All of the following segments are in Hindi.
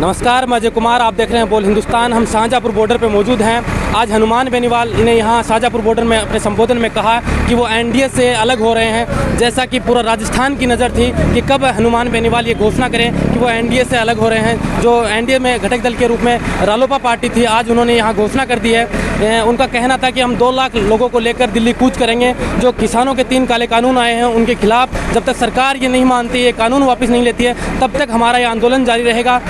नमस्कार, मैं अजय कुमार, आप देख रहे हैं बोल हिंदुस्तान। हम शाहजहाँपुर बॉर्डर पर मौजूद हैं। आज हनुमान बेनीवाल ने यहाँ शाहजहाँपुर बॉर्डर में अपने संबोधन में कहा कि वो एनडीए से अलग हो रहे हैं। जैसा कि पूरा राजस्थान की नज़र थी कि कब हनुमान बेनीवाल ये घोषणा करें कि वो एनडीए से अलग हो रहे हैं। जो एनडीए में घटक दल के रूप में रालोपा पार्टी थी, आज उन्होंने यहाँ घोषणा कर दी है। उनका कहना था कि हम 2 लाख लोगों को लेकर दिल्ली कूच करेंगे। जो किसानों के 3 काले कानून आए हैं उनके खिलाफ जब तक सरकार ये नहीं मानती, ये कानून वापस नहीं लेती है, तब तक हमारा ये आंदोलन जारी रहेगा।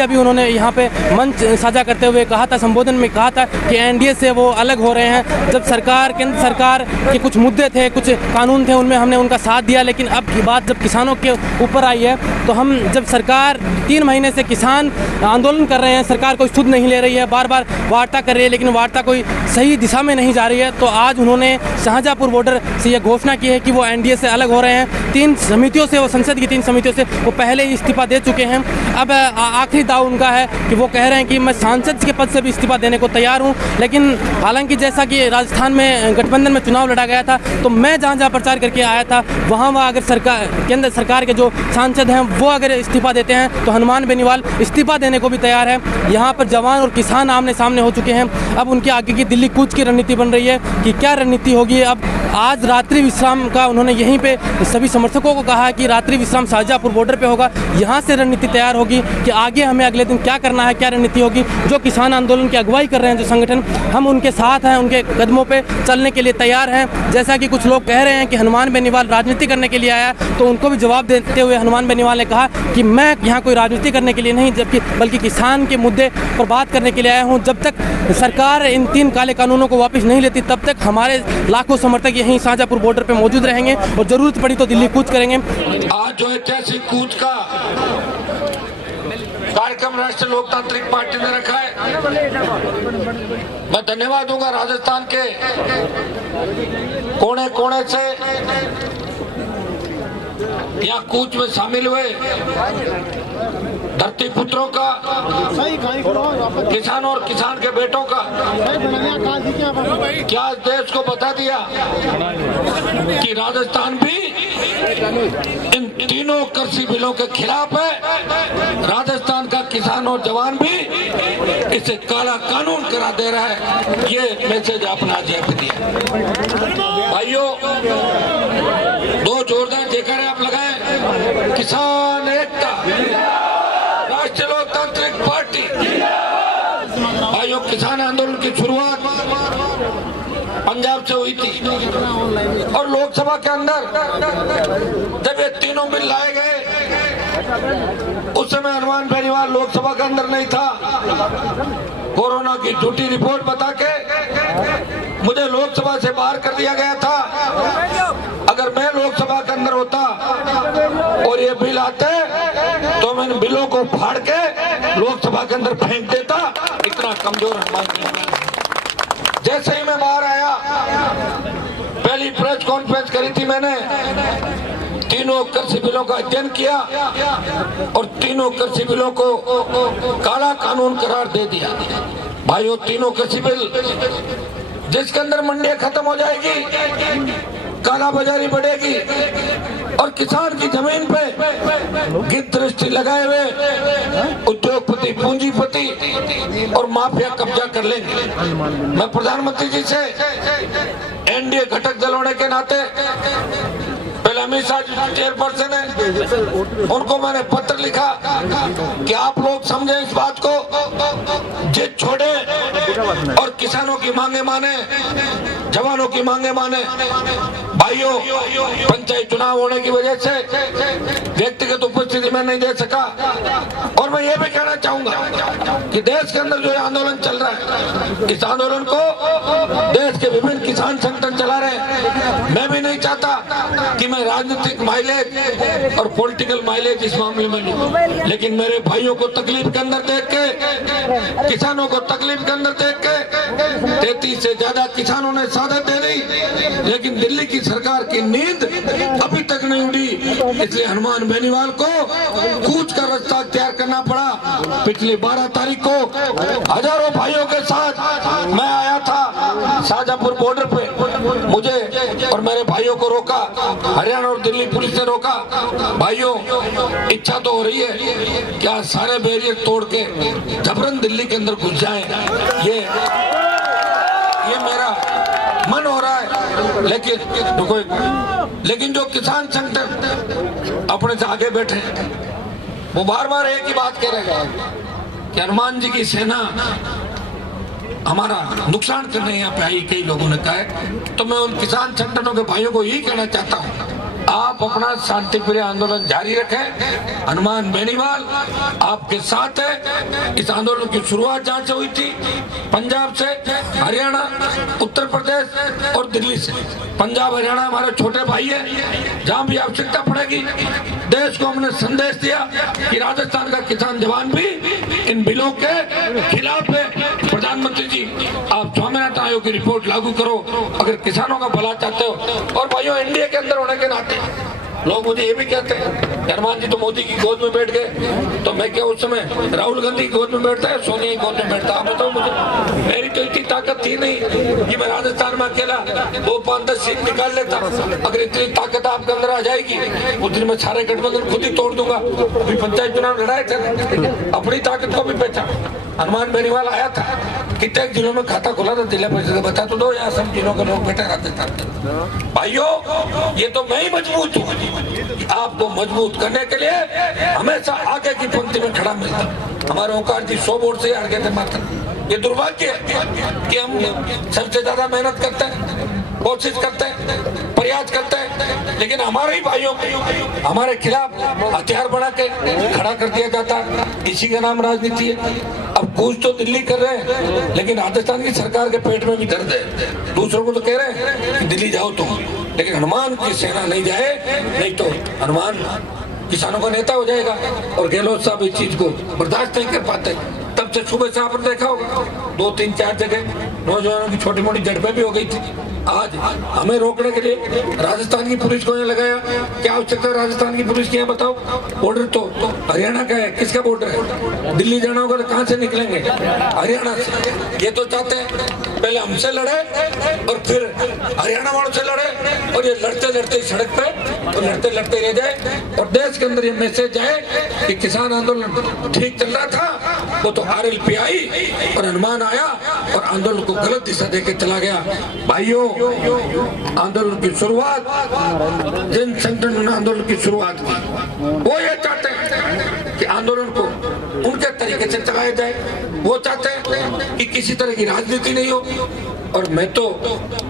अभी उन्होंने यहाँ पे मंच साझा करते हुए कहा था, संबोधन में कहा था कि एनडीए से वो अलग हो रहे हैं। जब सरकार, केंद्र सरकार के कुछ मुद्दे थे, कुछ कानून थे, उनमें हमने उनका साथ दिया, लेकिन अब की बात जब किसानों के ऊपर आई है तो हम, जब सरकार 3 महीने से किसान आंदोलन कर रहे हैं, सरकार कोई सुध नहीं ले रही है, बार बार वार्ता कर रही है, लेकिन वार्ता कोई सही दिशा में नहीं जा रही है, तो आज उन्होंने शाहजहाँपुर बॉर्डर से ये घोषणा की है कि वो एनडीए से अलग हो रहे हैं। 3 समितियों से, वो संसद की 3 समितियों से वो पहले ही इस्तीफा दे चुके हैं। अब आखिरी दाव उनका है कि वो कह रहे हैं कि मैं सांसद के पद से भी इस्तीफा देने को तैयार हूं। लेकिन हालांकि जैसा कि राजस्थान में गठबंधन में चुनाव लड़ा गया था, तो मैं जहां प्रचार करके आया था वहां अगर सरकार, केंद्र सरकार के जो सांसद हैं वो अगर इस्तीफा देते हैं तो हनुमान बेनीवाल इस्तीफा देने को भी तैयार है। यहाँ पर जवान और किसान आमने सामने हो चुके हैं। अब उनके आगे की दिल्ली कूच की रणनीति बन रही है कि क्या रणनीति होगी। अब आज रात्रि विश्राम का उन्होंने यहीं पे सभी समर्थकों को कहा है कि रात्रि विश्राम शाहजहाँपुर बॉर्डर पे होगा। यहाँ से रणनीति तैयार होगी कि आगे हमें अगले दिन क्या करना है, क्या रणनीति होगी। जो किसान आंदोलन की अगुवाई कर रहे हैं जो संगठन, हम उनके साथ हैं, उनके कदमों पे चलने के लिए तैयार हैं। जैसा कि कुछ लोग कह रहे हैं कि हनुमान बेनीवाल राजनीति करने के लिए आया, तो उनको भी जवाब देते हुए हनुमान बेनीवाल ने कहा कि मैं यहाँ कोई राजनीति करने के लिए नहीं, बल्कि किसान के मुद्दे पर बात करने के लिए आया हूँ। जब तक सरकार इन 3 काले कानूनों को वापस नहीं लेती, तब तक हमारे लाखों समर्थक यहीं शाहजहाँपुर बॉर्डर पे मौजूद रहेंगे और जरूरत पड़ी तो दिल्ली कूच करेंगे। आज जो ऐतिहासिक कूच का कार्यक्रम राष्ट्रीय लोकतांत्रिक पार्टी ने रखा है, मैं धन्यवाद दूंगा राजस्थान के कोने कोने से यहाँ कूच में शामिल हुए धरती पुत्रों का, किसानों और किसान के बेटों का, क्या देश को बता दिया कि राजस्थान भी इन तीनों कृषि बिलों के खिलाफ है। राजस्थान का किसान और जवान भी इसे काला कानून करा दे रहा है। ये मैसेज आपने आज यहाँ पे दिया। भाइयों, 2 जोरदार जयकारे आप लगाए। किसान एकता, राष्ट्रीय लोकतांत्रिक पार्टी। भाइयों, किसान आंदोलन की शुरुआत पंजाब से हुई थी और लोकसभा के अंदर जब ये तीनों बिल लाए गए, उस समय हनुमान बेनीवाल लोकसभा के अंदर नहीं था। कोरोना की झूठी रिपोर्ट बता के मुझे लोकसभा से बाहर कर दिया गया था। अगर मैं लोकसभा के अंदर होता और ये बिल आते तो मैं इन बिलों को फाड़ के लोकसभा के अंदर फेंक देता। इतना कमजोर हनुमान बेनीवाल। जैसे ही मैं बाहर आया, पहली प्रेस कॉन्फ्रेंस करी थी मैंने, तीनों कृषि बिलों का अध्ययन किया और तीनों कृषि बिलों को काला कानून करार दे दिया। भाइयों, तीनों कृषि बिल जिसके अंदर मंडियां खत्म हो जाएगी, काला बाजारी बढ़ेगी और किसान की जमीन पे गिद्ध दृष्टि लगाए हुए उद्योगपति, पूंजीपति और माफिया कब्जा कर लेंगे। मैं प्रधानमंत्री जी से एनडीए घटक दल होने के नाते, पहले अमित शाह जी चेयरपर्सन है, उनको मैंने पत्र लिखा कि आप लोग समझे इस बात को, जिद छोड़े और किसानों की मांगे माने, जवानों की मांगे माने। भाइयों, पंचायत चुनाव होने की वजह से व्यक्तिगत उपस्थिति में नहीं दे सका और मैं ये भी कहना चाहूंगा कि देश के अंदर जो आंदोलन चल रहा है, इस आंदोलन को देश के विभिन्न किसान संगठन चला रहे हैं। मैं भी नहीं चाहता कि मैं राजनीतिक माइलेज और पॉलिटिकल माइलेज इस मामले में लूं, लेकिन मेरे भाइयों को तकलीफ के अंदर देख के, किसानों को तकलीफ के अंदर देख के 33 से ज्यादा किसानों ने शहादत दे दी, लेकिन दिल्ली की सरकार की नींद अभी तक नहीं उड़ी। इसलिए हनुमान बेनीवाल को कूच का रास्ता तैयार करना पड़ा। पिछली 12 तारीख को हजारों भाइयों के साथ मैं आया था शाहजहाँपुर बॉर्डर पे। मुझे और मेरे भाइयों को रोका, हरियाणा और दिल्ली पुलिस ने रोका। भाइयों, इच्छा तो हो रही है क्या सारे बैरियर तोड़ के जबरन दिल्ली के अंदर घुस जाएं, ये मेरा मन हो रहा है। लेकिन जो किसान संगठन अपने से आगे बैठे वो बार बार एक ही बात कह रहे हैं कि हनुमान जी की सेना हमारा नुकसान करने यहाँ पे आई, कई लोगों ने कहा है। तो मैं उन किसान संगठनों के भाइयों को यही कहना चाहता हूँ, आप अपना शांतिप्रिय आंदोलन जारी रखें। हनुमान बेनीवाल आपके साथ है। इस आंदोलन की शुरुआत जहाँ से हुई थी, पंजाब से, हरियाणा, उत्तर प्रदेश और दिल्ली से। पंजाब हरियाणा हमारे छोटे भाई है, जहाँ भी आवश्यकता पड़ेगी देश को हमने संदेश दिया कि राजस्थान का किसान जवान भी इन बिलों के खिलाफ है। प्रधानमंत्री जी, आप स्वामीनाथन आयोग की रिपोर्ट लागू करो अगर किसानों का भला चाहते हो। और भाइयों, एनडीए के अंदर होने के नाते लोग मुझे ये भी कहते हैं हनुमान जी तो मोदी की गोद में बैठ गए, तो मैं क्या उस समय राहुल गांधी की गोद में बैठता है, सोनिया की गोद में बैठता? आप बताओ मुझे। मेरी तो इतनी ताकत थी नहीं कि मैं राजस्थान में अकेला 2-5-10 सीट निकाल लेता। अगर इतनी ताकत आपके अंदर आ जाएगी उस दिन मैं सारे गठबंधन खुद ही तोड़ दूंगा। अभी पंचायत चुनाव लड़ाए थे, अपनी ताकत को भी पहचान। हनुमान बेनीवाल आया था, कितने जिलों में खाता खोला था, जिला परिषद बता तो दो, यहाँ सब जिलों के लोग बैठे रहते थे। भाइयों, ये तो मैं ही मजबूत हूँ। आपको मजबूत करने के लिए हमेशा आगे की पंक्ति में खड़ा मिलता। हमारे ओंकार जी 100 वोट से हार गए थे मात्र। ये दुर्भाग्य है कि हम सबसे ज्यादा मेहनत करते हैं, कोशिश करते हैं, प्रयास करते हैं, लेकिन हमारे ही भाइयों को हमारे खिलाफ हथियार बना के खड़ा कर दिया जाता है। इसी का नाम राजनीति है। अब कूच तो दिल्ली कर रहे हैं, लेकिन राजस्थान की सरकार के पेट में भी दर्द है। दूसरों को तो कह रहे हैं कि दिल्ली जाओ तुम, लेकिन हनुमान की सेना नहीं जाए, नहीं तो हनुमान किसानों का नेता हो जाएगा। और गहलोत साहब इस चीज को बर्दाश्त नहीं कर पाते। तब से सुबह से आपने देखा होगा 2-3-4 जगह नौजवानों की छोटी मोटी झड़पें भी हो गई थी। आज हमें रोकने के लिए राजस्थान की पुलिस को यहाँ लगाया। क्या आवश्यकता है राजस्थान की पुलिस की? यहाँ बताओ। बॉर्डर तो हरियाणा का है, किसका बॉर्डर है? दिल्ली जाना होगा तो कहाँ से निकलेंगे? हरियाणा से। ये तो चाहते हैं पहले हमसे लड़े और फिर हरियाणा वालों से लड़े, और ये लड़ते लड़ते सड़क पे और लड़ते लड़ते रह जाए। और देश के अंदर ये मैसेज जाए कि किसान आंदोलन ठीक चल रहा था, वो तो RLP आई और हनुमान आया और आंदोलन को गलत दिशा देके चला गया। भाइयों, आंदोलन की शुरुआत जिन संगठनों ने आंदोलन की शुरुआत की, वो ये चाहते हैं कि आंदोलन को उनके तरीके से चलाया जाए। वो चाहते हैं कि किसी तरह की राजनीति नहीं हो। और मैं तो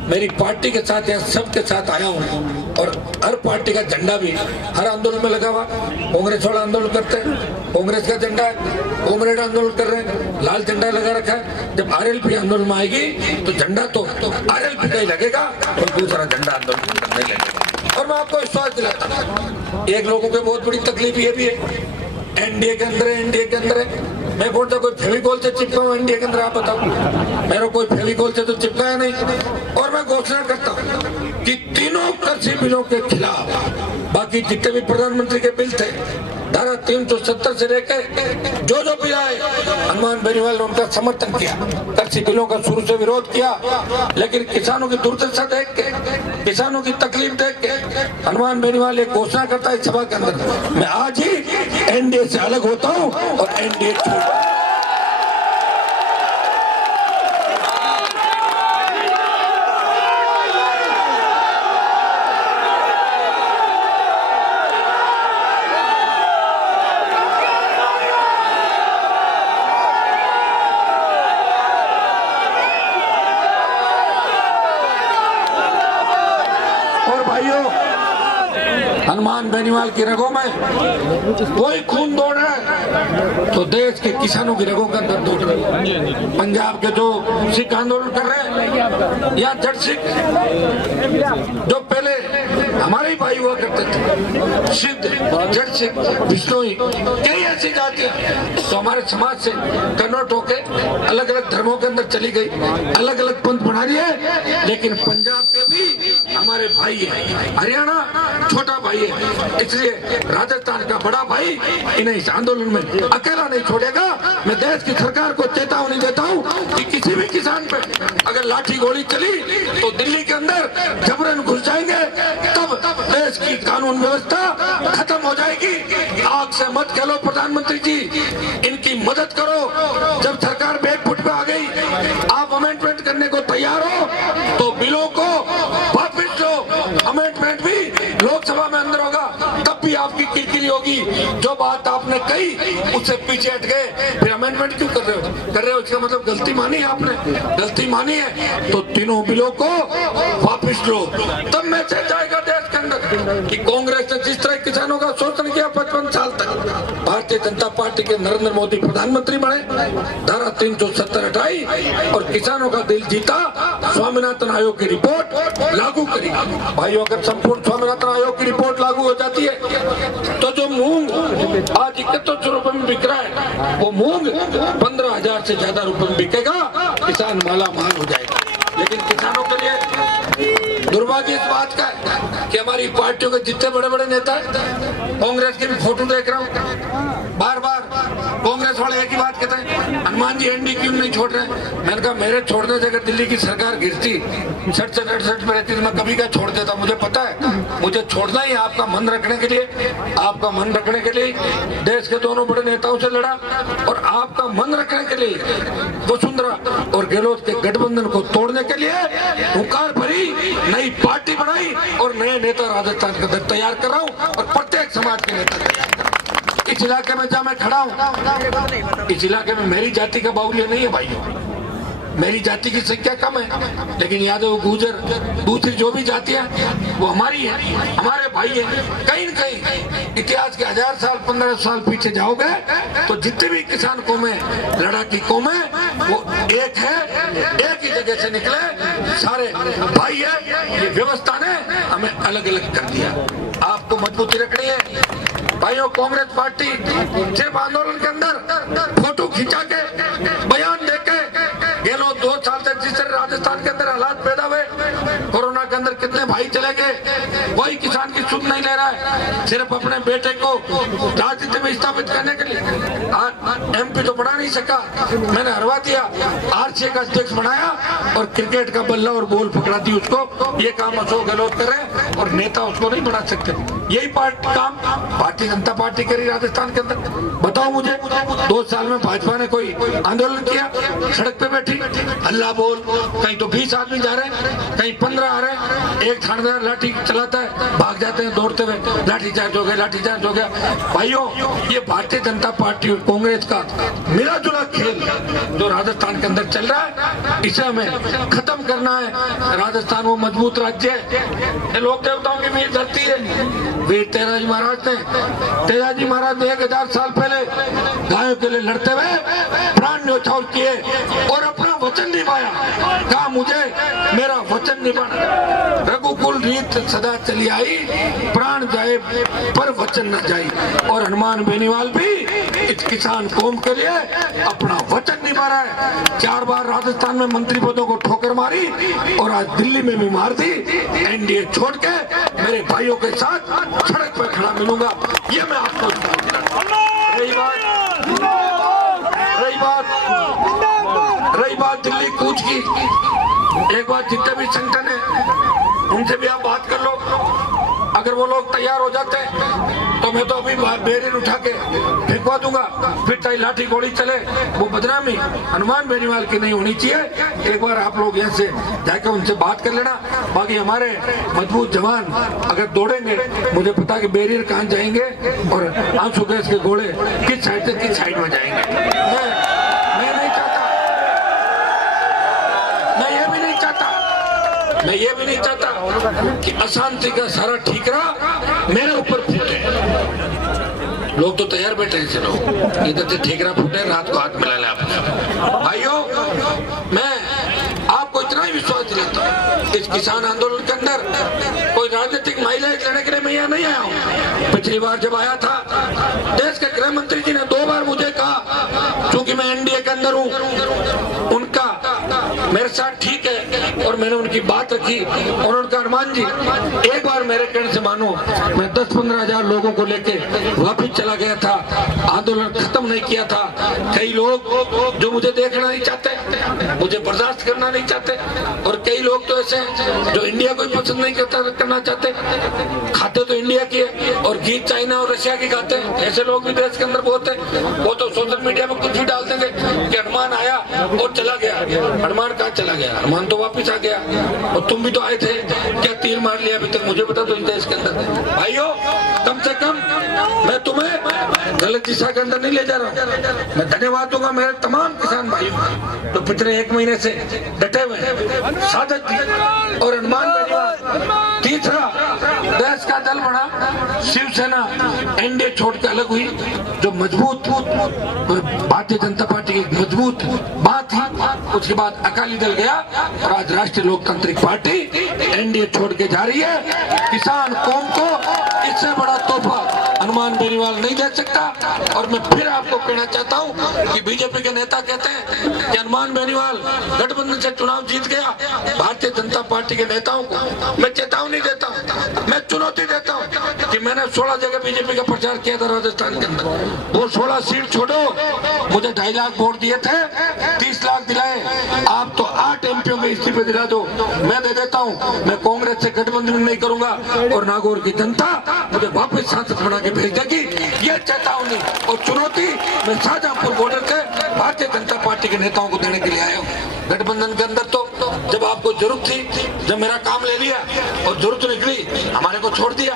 मेरी पार्टी के साथ या सबके साथ आया हूँ, और हर पार्टी का झंडा भी हर आंदोलन में लगा हुआ। कांग्रेस वाला आंदोलन करते हैं, कांग्रेस का झंडा है, कॉमरेड आंदोलन कर रहे हैं, लाल झंडा लगा रखा है। जब RLP आंदोलन में आएगी तो झंडा तो RLP का ही लगेगा और दूसरा झंडा आंदोलन करने लगेगा। और मैं आपको विश्वास दिलाता हूँ, एक लोगों की बहुत बड़ी तकलीफ ये भी है, एनडीए के अंदर है, एनडीए के अंदर है। मैं बोलता कोई फेविकोल से चिपका हूँ एनडीए के अंदर, आप बताओ। मेरा कोई फेविकोल से तो चिपकाया नहीं। और मैं घोषणा करता हूँ कि तीनों कृषि बिलों के खिलाफ बाकी जितने भी प्रधानमंत्री के बिल थे, धारा 370 से लेकर जो बिल आए, हनुमान बेनीवाल ने उनका समर्थन किया। कृषि बिलों का शुरू से विरोध किया, लेकिन किसानों की दुर्दशा देख के, किसानों की तकलीफ देख के हनुमान बेनीवाल एक घोषणा करता है सभा के अंदर, मैं आज ही एनडीए से अलग होता हूँ और एनडीए छोड़। हनुमान बेनीवाल की रगों में कोई खून दौड़ रहा है तो देश के किसानों की रगों के अंदर दौड़ रहा है। पंजाब के जो सिख आंदोलन कर रहे हैं या जट सिख जो पहले हमारे ही भाई हुआ करते थे, सिद्ध, जट सिंह, बिश्नोई, कई ऐसी जातियां तो हमारे समाज से कन्वर्ट होके अलग अलग धर्मों के अंदर चली गई, अलग अलग पंथ बना रही है। लेकिन पंजाब के भी हमारे भाई है, हरियाणा छोटा भाई है, इसलिए राजस्थान का बड़ा भाई इन्हें इस आंदोलन में अकेला नहीं छोड़ेगा। मैं देश की सरकार को चेतावनी देता हूँ कि किसी भी किसान पे अगर लाठी गोली चली तो दिल्ली के अंदर जबरन घुस जाएंगे, तब देश की कानून व्यवस्था खत्म हो जाएगी। आग से मत खेलो प्रधानमंत्री जी, इनकी मदद करो। जब सरकार बैक फुट पे आ गई, आप अमेंडमेंट करने को तैयार हो तो बिलों को वापस लो। अमेंडमेंट भी लोकसभा में अंदर होगा, तब भी आपकी किरकिरी होगी। जो बात आपने कही उससे पीछे हट गए, फिर अमेंडमेंट क्यों कर रहे हो? इसका मतलब गलती मानी है आपने, गलती मानी है तो तीनों बिलों को वापस लो। तब मैसेज जाएगा देश के अंदर कि कांग्रेस ने जिस तरह किसानों का शोषण किया 55 साल तक, भारतीय जनता पार्टी के नरेंद्र मोदी प्रधानमंत्री बने, धारा 370 हटाई और किसानों का दिल जीता, स्वामीनाथन आयोग की रिपोर्ट लागू करी। भाइयों, अगर संपूर्ण स्वामीनाथन आयोग की रिपोर्ट लागू हो जाती है तो जो मूंग आज 7100 रुपए में बिक रहा है, वो मूंग 15,000 से ज्यादा रुपए में बिकेगा, किसान माला माल हो जाएगा। लेकिन किसानों के लिए दुर्भाग्य इस बात का है कि हमारी पार्टियों के जितने बड़े बड़े नेता हैं, कांग्रेस के भी फोटो देख रहा हूँ, बार बार कांग्रेस वाले एक ही बात कहते हैं, हनुमान जी एनडी क्यों नहीं छोड़ रहे? मैंने कहा मेरे छोड़ने से अगर दिल्ली की सरकार गिरती 67-68 में रहती तो मैं कभी का छोड़ देता। मुझे पता है मुझे छोड़ना ही आपका मन रखने के लिए, आपका मन रखने के लिए देश के दोनों बड़े नेताओं से लड़ा और आपका मन रखने के लिए वसुंधरा और गहलोत के गठबंधन को तोड़ने के लिए हुंकार भरी नई पार्टी बनाई और नए नेता राजस्थान के अंदर तैयार कर रहा हूँ और प्रत्येक समाज के नेता तैयार कर रहा हूं। इस इलाके में जहाँ मैं खड़ा हूँ, इस इलाके में मेरी जाति का बाहुल्य नहीं है भाइयों, मेरी जाति की संख्या कम है, लेकिन यादव, गुर्जर, दूसरी जो भी जातियां वो हमारी है, हमारे भाई है। कहीं न कहीं इतिहास के 1000 साल 1500 साल पीछे जाओगे तो जितने भी किसान कौमें, लड़ाकी कौमें, वो एक है, एक ही जगह से निकले, सारे भाई है। ये व्यवस्था ने हमें अलग अलग कर दिया। आपको मजबूती रखनी है भाइयों। कांग्रेस पार्टी सिर्फ आंदोलन के अंदर फोटो खिंचा के, बयान देके, ये लोग 2 साल से जिस तरह राजस्थान के अंदर हालात पैदा हुए, कोरोना के अंदर कितने भाई चले गए, वही किसान की सुध नहीं ले रहा है। सिर्फ अपने बेटे को राजनीति में स्थापित करने के लिए आज एमपी तो बना नहीं सका, मैंने हरवा दिया, आरसीए का अध्यक्ष बनाया और क्रिकेट का बल्ला और बॉल पकड़ा दी उसको। ये काम अशोक गहलोत कर रहे हैं और नेता उसको नहीं बना सकते। यही काम भारतीय जनता पार्टी करी राजस्थान के अंदर। बताओ मुझे, 2 साल में भाजपा ने कोई आंदोलन किया? सड़क पे बैठी हल्ला बोल, कहीं तो 20 आदमी जा रहे हैं, कहीं 15 आ रहे हैं, एक थानेदार लाठी चलाता है, भाग जाते हैं दौड़ते हुए, लाठीचार्ज हो गया, लाठीचार्ज हो गया। भाइयों, ये भारतीय जनता पार्टी और कांग्रेस का मिला जुला खेल जो राजस्थान के अंदर चल रहा है, इसे हमें खत्म करना है। राजस्थान वो मजबूत राज्य है, ये लोक देवताओं की वीर धरती है। वीर तेजाजी महाराज ने 1000 साल पहले गायों के लिए लड़ते हुए प्राण न्यौछावर किए और अपना वचन निभाया, कहा मुझे मेरा वचन निभाना। रघुकुल रीत सदा चली आई, प्राण जाए पर वचन न जाए। और हनुमान बेनीवाल भी इस किसान कौम के लिए अपना वचन निभा रहा है। 4 बार राजस्थान में मंत्री पदों को ठोकर मारी और आज दिल्ली में भी मार दी। एनडीए छोड़ के मेरे भाइयों के साथ सड़क पर खड़ा मिलूंगा, ये मैं आपको रही बात दिल्ली कूच की। एक बार जितने भी संगठन है उनसे भी आप बात कर लो, अगर वो लोग तैयार हो जाते तो मैं तो अभी बैरियर उठा के फेंकवा दूंगा, फिर चाहे लाठी गोली चले, वो बदनामी हनुमान बेनीवाल की नहीं होनी चाहिए। एक बार आप लोग यहाँ से जाकर उनसे बात कर लेना। बाकी हमारे मजबूत जवान अगर दौड़ेंगे, मुझे पता कि बैरियर कहाँ जाएंगे और आंसू गैस के गोले किस साइड से किस साइड में जाएंगे। मैं नहीं चाहता, मैं ये भी नहीं चाहता कि अशांति का सारा ठीकरा मेरे ऊपर फूटे। लोग तो तैयार बैठे हैं, चलो इधर से ठीकरा फूटे, रात को हाथ मिला ले। आप भाइयों, मैं आपको इतना ही विश्वास दिलाता हूँ, इस किसान आंदोलन के अंदर कोई राजनीतिक माइलेज लेने के लिए मैं यहाँ नहीं आया हूँ। पिछली बार जब आया था देश के गृह मंत्री जी ने 2 बार मुझे कहा, क्योंकि मैं एनडीए के अंदर हूँ, उनका मेरे साथ ठीक है और मैंने उनकी बात रखी और उनका हनुमान जी एक बार मेरे कहने से मानो, मैं 10-15 हजार लोगों को लेके वापिस चला गया था, आंदोलन खत्म नहीं किया था। कई लोग जो मुझे देखना नहीं चाहते, मुझे बर्दाश्त करना नहीं चाहते, और कई लोग तो ऐसे हैं जो इंडिया को पसंद नहीं करना चाहते, खाते तो इंडिया की है और गीत चाइना और रशिया की गाते हैं। ऐसे लोग भी देश के अंदर बहुत है। वो तो सोशल मीडिया में कुछ भी डाल देंगे कि हनुमान आया और चला गया। हनुमान कहाँ चला गया? हनुमान तो वापिस आ गया। और तुम भी तो आए थे, क्या तीर मार लिया अभी तक? मुझे बता दो इस देश के अंदर। भाइयों, कम से कम मैं तुम्हें गलत दिशा के अंदर नहीं ले जा रहा हूँ। मैं धन्यवाद दूंगा मेरे तमाम किसान भाइयों तो पिछले 1 महीने से डटे हुए हैं। सादत जी और हनुमान बेनीवाल। तीसरा, देश का दल बना शिवसेना एनडीए छोड़ के अलग हुई, जो मजबूत भारतीय जनता पार्टी की मजबूत बात थी। उसके बाद अकाली दल गया और आज राष्ट्रीय लोकतांत्रिक पार्टी एनडीए छोड़ के जा रही है। किसान कौम को इससे बड़ा तोहफा हनुमान बेनीवाल नहीं दे सकता। और मैं फिर आपको कहना चाहता हूं कि बीजेपी के नेता कहते हैं कि हनुमान बेनीवाल गठबंधन से चुनाव जीत गया। भारतीय जनता पार्टी के नेताओं को मैं चेतावनी देता हूं, मैं चुनौती देता हूं कि मैंने 16 जगह बीजेपी का प्रचार किया था राजस्थान के अंदर। वो 16 सीट छोड़ो, मुझे 2.5 लाख वोट दिए थे, 30 लाख दिलाए। आप तो 8 एमपीओ में इस्तीफे दिला दो, मैं दे देता हूं। मैं कांग्रेस से गठबंधन नहीं करूंगा और नागौर की जनता मुझे वापस सांसद बना के भेज देगी। ये चेतावनी और चुनौती मैं शाहजहांपुर बॉर्डर से भारतीय जनता पार्टी के नेताओं को देने के लिए आया हूँ। गठबंधन के अंदर तो जब आपको जरूरत थी, जब मेरा काम ले लिया और जरूरत निकली, हमारे को छोड़ दिया।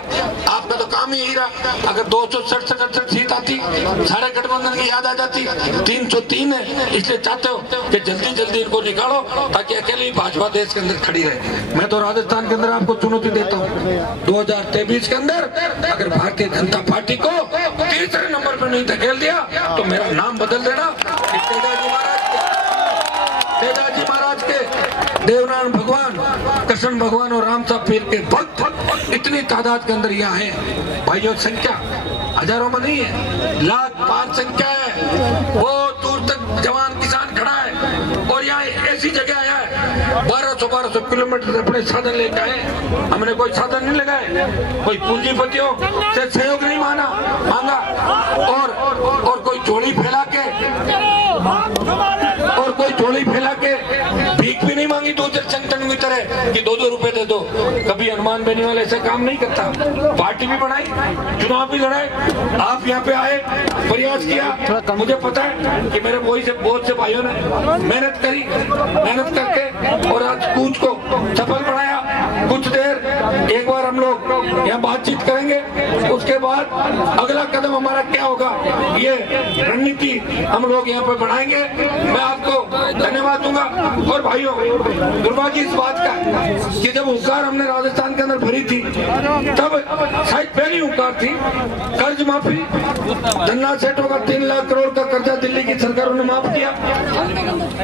आपका तो काम ही यही रहा। अगर 267 सीट आती, सारे गठबंधन की याद आ जाती। 303 है, इसलिए चाहते हो कि जल्दी जल्दी इनको निकालो ताकि अकेली भाजपा देश के अंदर खड़ी रहे। मैं तो राजस्थान के अंदर आपको चुनौती देता हूँ, 2023 के अंदर अगर भारतीय जनता पार्टी को तीसरे नंबर पर नहीं धकेल दिया तो मेरा नाम बदल देना। तेजाजी महाराज के देवनारायण भगवान, कृष्ण भगवान और राम साहब पीर के भक्त इतनी तादाद के अंदर यहाँ है। भाइयों, संख्या हजारों में नहीं है, लाख पार संख्या है। वो दूर तक जवान किसान खड़ा है और यहाँ ऐसी जगह आया है 1200 किलोमीटर अपने साधन लेकर आए। हमने कोई साधन नहीं लगाए, कोई पूंजीपतियों से सहयोग नहीं मांगा और कोई झोली फैला के भीख भी नहीं मांगी दूसरे संगठन की तरह कि 2-2 रुपए दे दो। कभी हनुमान बेनीवाल ऐसा काम नहीं करता। पार्टी भी बनाई, चुनाव भी लड़ाए, आप यहाँ पे आए, प्रयास किया। मुझे पता है कि मेरे बहुत से भाइयों ने मेहनत करके और आज कूच को सफल बनाया। कुछ देर एक बार हम लोग यहाँ बातचीत करेंगे, उसके बाद अगला कदम हमारा क्या होगा ये रणनीति हम लोग यहाँ पे बढ़ाएंगे। मैं आपको धन्यवाद दूंगा। और भाइयों, दुर्भाग्य इस बात का कि जब हुंकार हमने राजस्थान के अंदर भरी थी तब शायद पहली हुंकार थी कर्ज माफी। धन्ना सेठों का 3 लाख करोड़ का कर्जा दिल्ली की सरकारों ने माफ किया।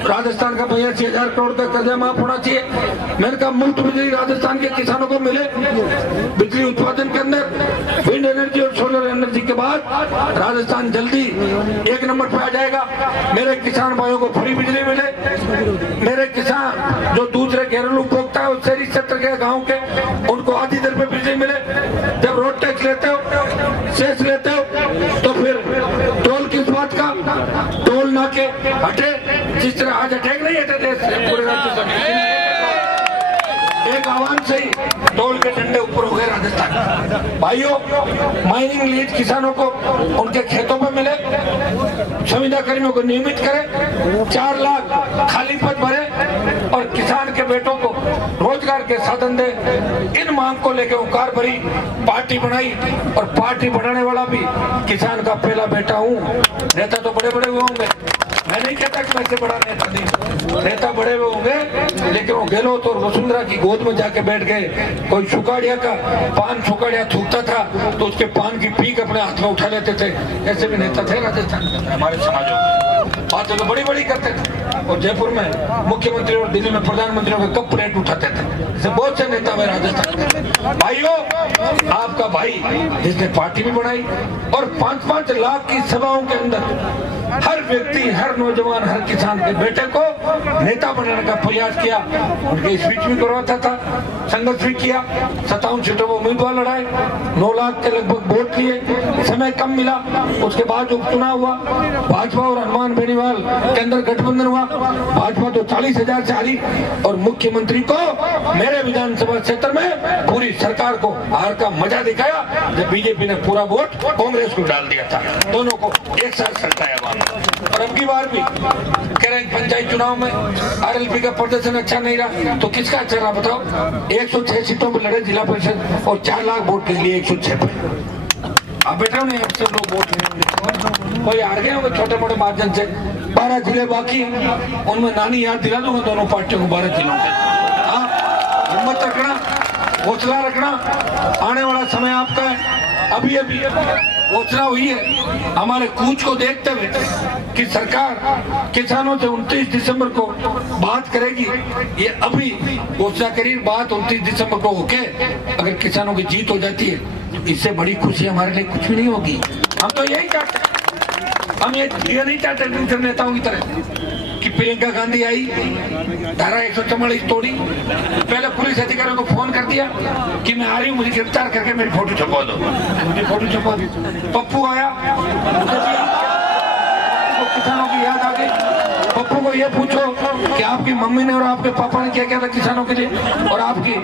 राजस्थान का 82,000 करोड़ का कर्जा माफ होना चाहिए। मैंने कहा मुफ्त बिजली राजस्थान के किसानों को मिले। बिजली उत्पादन के अंदर विंड एनर्जी और सोलर एनर्जी के बाद राजस्थान जल्दी 1 नंबर पे आ जाएगा। मेरे किसान भाइयों को फ्री बिजली मिले। मेरे किसान जो दूसरे घरेलू उपभोक्ता है शहरी क्षेत्र के गाँव के, उनको आधी दर पे बिजली मिले। जब रोड टैक्स लेते हो, सेस लेते हो, तो फिर टोल किस बात का? टोल नाके हटे, जिस तरह आज अटैक नहीं हटे देश पूरे राज्य से। एक आह्वान से ही टोल के डंडे ऊपर हो गए राजस्थान। भाइयों, माइनिंग लीज किसानों को उनके खेतों में मिले, संविदा कर्मियों को नियमित करें, 4 लाख खाली पद भरे और किसान के बेटों को रोजगार के साधन दे। इन मांग को लेकर हुंकार भरी, पार्टी बनाई और पार्टी बढ़ाने वाला भी किसान का पहला बेटा हूँ। नेता तो बड़े बड़े हुए होंगे, मैं नहीं कहता कि मैं से बड़ा नेता नहीं, नेता बड़े हुए होंगे, लेकिन वो गहलोत और वसुंधरा की गोद में जाके बैठ गए। कोई सुकाड़िया का पान सुकाड़िया थूकता था तो उसके पान की पीक अपने हाथ में उठा लेते थे। ऐसे भी नेता थे राजस्थान में हमारे समाजों में। बातें तो बड़ी बड़ी करते थे और जयपुर में मुख्यमंत्री और दिल्ली में प्रधानमंत्रियों के कब प्लेट उठाते थे। ऐसे बहुत से नेता हुए राजस्थान के। भाइयों, आपका भाई जिसने पार्टी भी बनाई और 5-5 लाख की सभाओं के अंदर हर व्यक्ति, हर नौजवान, हर किसान के बेटे को नेता बनाने का प्रयास किया, उनके स्पीच भी करवाता था, संघर्ष भी किया, 57 सीटों में उम्मीदवार लड़ाए, 9 लाख के लगभग वोट लिए, समय कम मिला। उसके बाद उपचुनाव हुआ, भाजपा और हनुमान बेनीवाल के अंदर गठबंधन हुआ, भाजपा तो 40,000 से हारी और मुख्यमंत्री को मेरे विधानसभा क्षेत्र में पूरी सरकार को हार का मजा दिखाया जब बीजेपी ने पूरा वोट कांग्रेस को डाल दिया था। दोनों को एक साथ सल्टाया वहां। और अब की बार भी कह रहे हैं पंचायत चुनाव में आरएलपी का प्रदर्शन अच्छा नहीं रहा, तो किसका अच्छा रहा बताओ? 106 सीटों पर लड़े जिला परिषद और 4 लाख वोट के लिए 106 पे। अब बेटा नहीं, अब सब लोग वोट नहीं, कोई हार गए होंगे छोटे मोटे मार्जिन से। 12 जिले बाकी, उनमें नानी याद दिला दूंगा दोनों पार्टियों को 12 जिलों के। हिम्मत रखना, हौसला रखना, आने वाला समय आपका है। अभी अभी घोषणा हुई है हमारे कूच को देखते हुए कि सरकार किसानों से 29 दिसंबर को बात करेगी। ये अभी घोषणा करी, बात 29 दिसंबर को होके अगर किसानों की जीत हो जाती है, इससे बड़ी खुशी हमारे लिए कुछ भी नहीं होगी। हम तो यही चाहते हैं, हम ये नहीं चाहते दूसरे नेताओं की तरह कि प्रियंका गांधी आई, धारा 144 तोड़ी, पहले पुलिस अधिकारियों को फोन कर दिया कि मैं आ रही हूँ, मुझे गिरफ्तार करके मेरी फोटो छपवा दो, मुझे फोटो छपवा दी। पप्पू आया, तो किसानों की याद आ गई। पप्पू को ये पूछो कि आपकी मम्मी ने और आपके पापा ने क्या किया था किसानों के लिए, और आपकी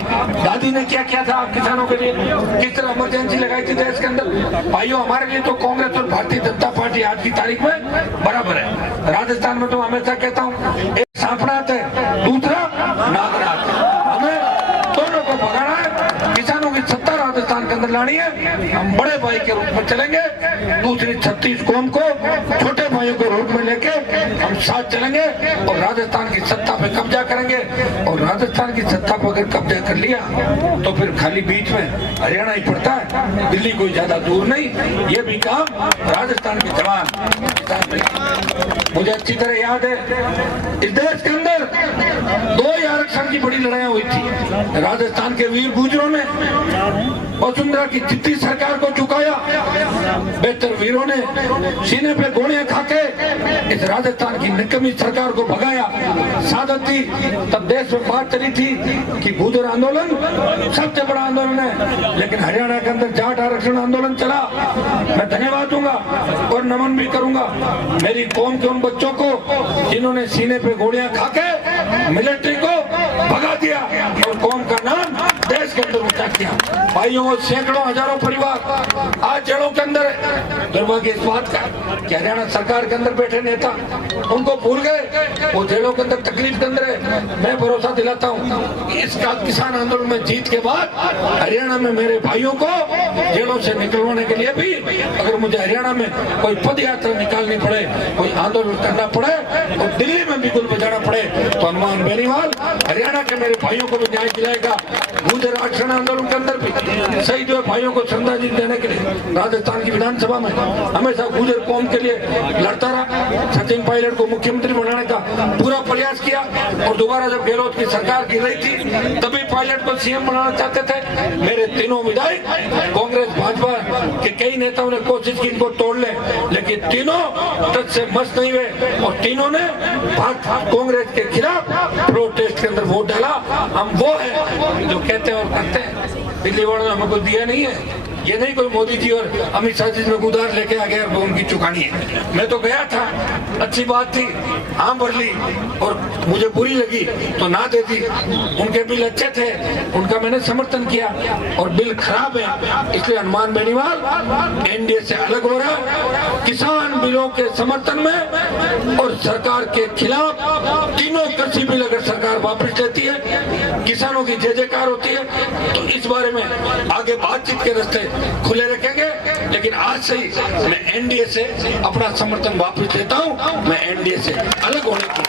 दादी ने क्या किया था आप किसानों के लिए, किस तरह इमरजेंसी लगाई थी देश के अंदर। भाइयों, हमारे लिए तो कांग्रेस और भारतीय जनता पार्टी आज की तारीख में बराबर है। राजस्थान में तो हमेशा कहता हूँ, एक सांपनाथ है, दूसरा नागनाथ है। हमें दोनों को भगाना है, किसानों की सत्ता राजस्थान के अंदर लानी है। हम बड़े भाई के रूप में चलेंगे, दूसरी 36 कौम को छोटे भाइयों के रूप में लेके हम साथ चलेंगे और राजस्थान की सत्ता पे कब्जा करेंगे। और राजस्थान की सत्ता पर अगर कब्जा कर लिया तो फिर खाली बीच में हरियाणा ही पड़ता है, दिल्ली कोई ज्यादा दूर नहीं। ये भी काम राजस्थान के जवान मुझे अच्छी तरह याद है। इस देश के अंदर 2 आरक्षण की बड़ी लड़ाई हुई थी। राजस्थान के वीर गुजरों ने वसुंधरा की जितनी सरकार को झुकाया, बेहतर वीरों ने सीने पे गोलियां खाके इस राजस्थान की निकम्मी सरकार को भगाया। सादत थी तब देश में बात चली थी कि गुजर आंदोलन सबसे बड़ा आंदोलन है, लेकिन हरियाणा के अंदर जाट आरक्षण आंदोलन चला। मैं धन्यवाद दूंगा और नमन भी करूंगा मेरी कौम के उन बच्चों को जिन्होंने सीने पे गोलियां खाके मिलिट्री को भगा दिया और कौम का नाम देश के अंदर ऊंचा किया। भाइयों, सैकड़ों हजारों परिवार आज जेलों के अंदर है। दुर्भाग्य इस बात का कि हरियाणा सरकार के अंदर बैठे नेता उनको भूल गए, वो जेलों के अंदर तकलीफ के अंदर है। मैं भरोसा दिलाता हूँ इसका किसान आंदोलन में जीत के बाद हरियाणा में मेरे भाइयों को जेलों से निकलवाने के लिए भी अगर मुझे हरियाणा में कोई पद यात्रा निकालनी पड़े, कोई आंदोलन करना पड़े और दिल्ली में भी गुल बजाना पड़े, तो हनुमान बेनीवाल हरियाणा के मेरे भाइयों को भी न्याय दिलाएगा। गुजर आरक्षण आंदोलन के अंदर भी शहीद हुए भाइयों को श्रद्धांजलि देने के लिए राजस्थान की विधानसभा में हमेशा गुजर कौम के लिए लड़ता रहा। सचिन पायलट को मुख्यमंत्री बनाने का पूरा प्रयास किया और दोबारा जब गहलोत की सरकार गिर रही थी तभी पायलट को सीएम बनाना चाहते थे। मेरे तीनों विधायक कांग्रेस भाजपा के कई नेताओं ने कोशिश की इनको तोड़ ले, लेकिन तीनों तक से मस्त नहीं हुए और तीनों ने कांग्रेस के खिलाफ प्रोटेस्ट के अंदर वोट डाला। हम वो है जो कहते हैं और करते हैं। दिल्ली वालों ने हमें कुछ दिया नहीं है, ये नहीं कोई मोदी जी और अमित शाह जी में उधार लेके आ गया वो उनकी चुकानी है। मैं तो गया था, अच्छी बात थी, हाँ भर ली और मुझे बुरी लगी तो ना देती। उनके बिल अच्छे थे, उनका मैंने समर्थन किया और बिल खराब है इसलिए हनुमान बेनीवाल एनडीए से अलग हो रहा है। किसान बिलों के समर्थन में और सरकार के खिलाफ तीनों कृषि बिल अगर सरकार वापस लेती है, किसानों की जय जयकार होती है, तो इस बारे में आगे बातचीत के रास्ते खुले रखेंगे। लेकिन आज से ही मैं एनडीए से अपना समर्थन वापस लेता हूं, मैं एनडीए से अलग होने की